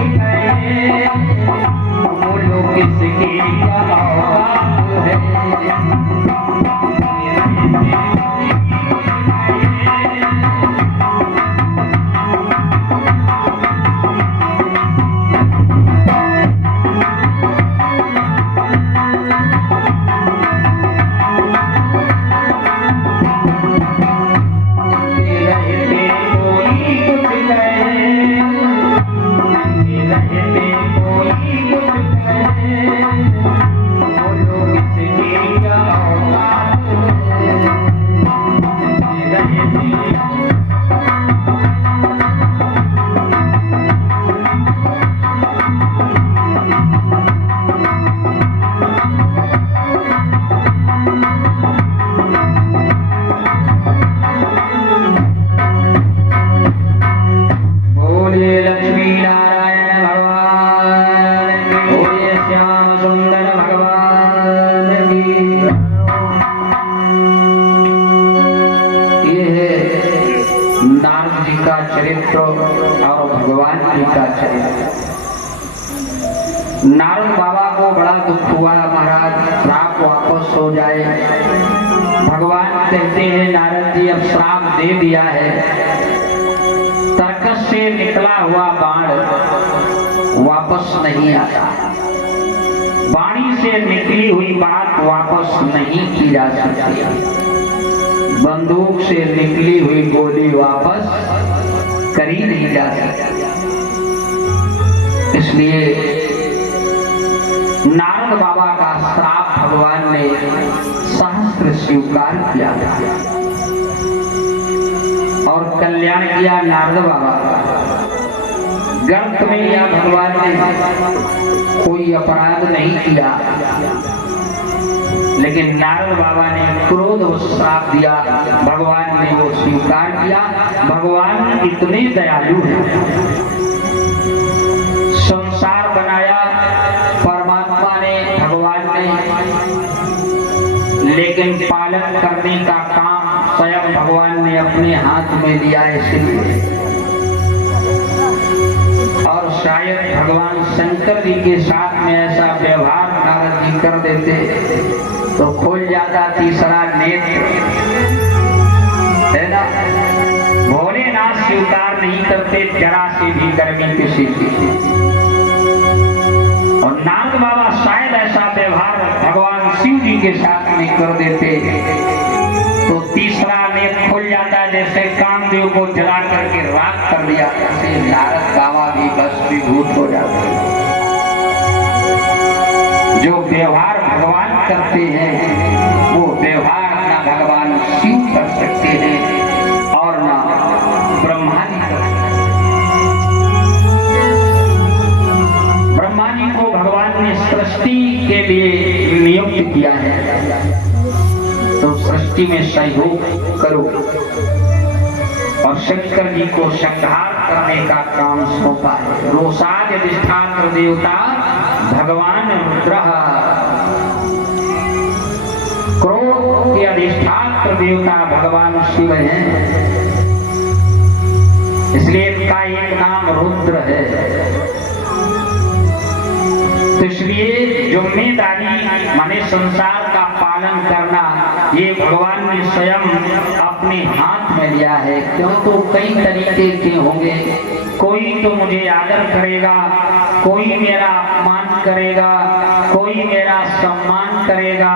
गए, बोलो किसकी क्या औकात है। चरित्र और भगवान जी का चरित्र। नारद बाबा को बड़ा दुख हुआ, महाराज श्राप वापस हो जाए। भगवान कहते हैं नारद जी अब श्राप दे दिया है, तर्कस से निकला हुआ बाण वापस नहीं आता, वाणी से निकली हुई बात वापस नहीं की जा सकती, बंदूक से निकली हुई गोली वापस करी नहीं जा सकती। इसलिए नारद बाबा का श्राप भगवान ने सहस्त्र स्वीकार किया और कल्याण किया नारद बाबा का। गर्त में या भगवान ने कोई अपराध नहीं किया, लेकिन नारद बाबा ने क्रोध और श्राप दिया, भगवान ने वो स्वीकार किया। भगवान इतने दयालु हैं, संसार बनाया परमात्मा ने, भगवान ने, लेकिन पालन करने का काम स्वयं भगवान ने अपने हाथ में लिया है। इसलिए और शायद भगवान शंकर जी के साथ में ऐसा व्यवहार नारद जी कर देते तो खुल जाता तीसरा नेत्र, है ना। भोलेनाथ स्वीकार नहीं करते जरा से भी गर्मी किसी की, और नारद बाबा शायद ऐसा व्यवहार भगवान शिव जी के साथ में कर देते तो तीसरा नेत्र खुल जाता, जैसे कामदेव को जला करके राख कर दिया, ऐसे नारद बाबा भी भस्मीभूत हो जाते। जो व्यवहार भगवान करते हैं वो व्यवहार ना भगवान शिव कर सकते हैं और ना ब्रह्मा जी कर सकते। ब्रह्मा जी को भगवान ने सृष्टि के लिए नियुक्त किया है, तो सृष्टि में सहयोग करो, और शंकर जी को संहार करने का काम सौंपा है। रोषाज अधिष्ठात्र देवता भगवान रुद्र, क्रोध के अधिष्ठात्र देवता भगवान शिव हैं, इसलिए इनका एक नाम रुद्र है। तो इसलिए जिम्मेदारी माने संसार का पालन करना ये भगवान ने स्वयं अपने हाथ में लिया है। क्यों, तो कई तरीके के होंगे, कोई तो मुझे आदर करेगा, कोई मेरा अपमान करेगा, कोई मेरा सम्मान करेगा,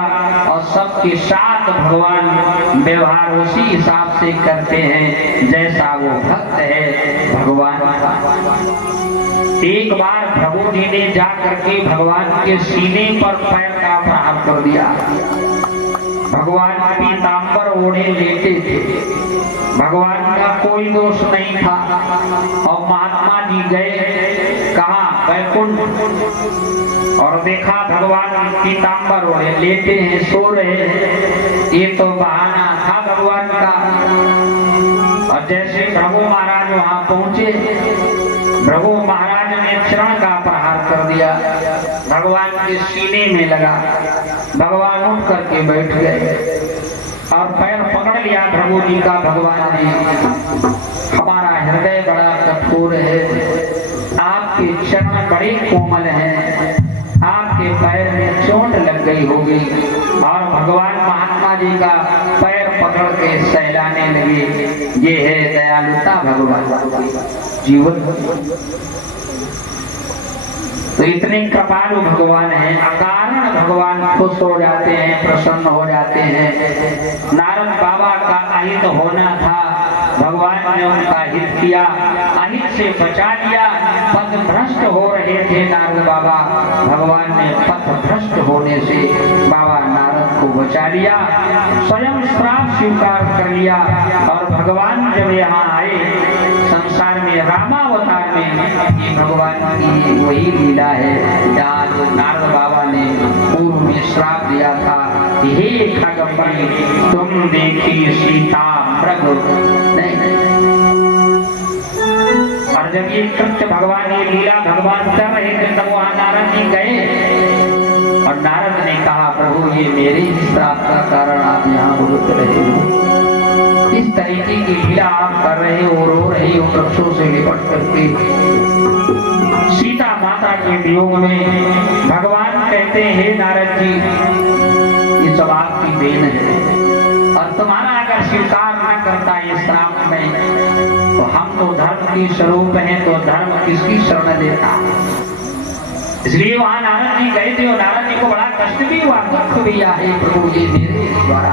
और सबके साथ भगवान व्यवहार उसी हिसाब से करते हैं जैसा वो भक्त है भगवान का। एक बार प्रभु जी ने जा करके भगवान के सीने पर पैर का प्रहार कर दिया। भगवान पीतांबर ओढ़े लेटे थे, भगवान का कोई दोष नहीं था, और महात्मा जी गए कहाँ, वैकुंठ, और देखा भगवान पीतांबर ओढ़े लेटे हैं, सो रहे हैं। ये तो बहाना था भगवान का। और जैसे प्रभु महाराज वहां पहुंचे, प्रभु महाराज ने चरण का प्रहार कर दिया, भगवान के सीने में लगा, भगवान उठ करके बैठ गए और पैर पकड़ लिया प्रभु जी का। भगवान ने, हमारा हृदय बड़ा कठोर है, आपके चरण बड़े कोमल हैं, आपके पैर में चोट लग गई होगी। और भगवान महात्मा जी का पैर पकड़ के सहलाने लगे। ये है दयालुता भगवान जीवन। तो इतने कृपालु भगवान हैं, अकारण भगवान खुश हो जाते हैं, प्रसन्न हो जाते हैं। नारद बाबा का अहित होना था, भगवान ने उनका हित किया, अहित से बचा लिया। पथ भ्रष्ट हो रहे थे नारद बाबा, भगवान ने पथ भ्रष्ट होने से बाबा नारद को बचा लिया, स्वयं श्राप स्वीकार कर लिया। और भगवान जब यहाँ आए संसार में रामावतार में, ये भगवान की वही लीला है जहाँ जो नारद बाबा ने पूर्व में श्राप दिया था, हे खगपति तुम देखी सीता मृग नहीं। और जब ये कृत्य भगवान ये लीला भगवान कर रहे थे तब वहां नारद जी गए और नारद ने कहा प्रभु ये मेरे श्राप का कारण आप यहाँ रुक रहे हो, इस तरीके की लीला आप कर रहे हो, रो रहे हो वृक्षों से लिपट करके। सीता माता के वियोग में भगवान कहते हैं हे नारद जी ये सब आपकी देन है, और तुम्हारा अगर स्वीकार न करता ये श्राप में तो हम तो धर्म के स्वरूप हैं, तो धर्म किसकी शरण लेता। इसलिए वहां नारद जी गए थे और नारद जी को बड़ा कष्ट भी हुआ, दुख भी आए प्रभु ये मेरे द्वारा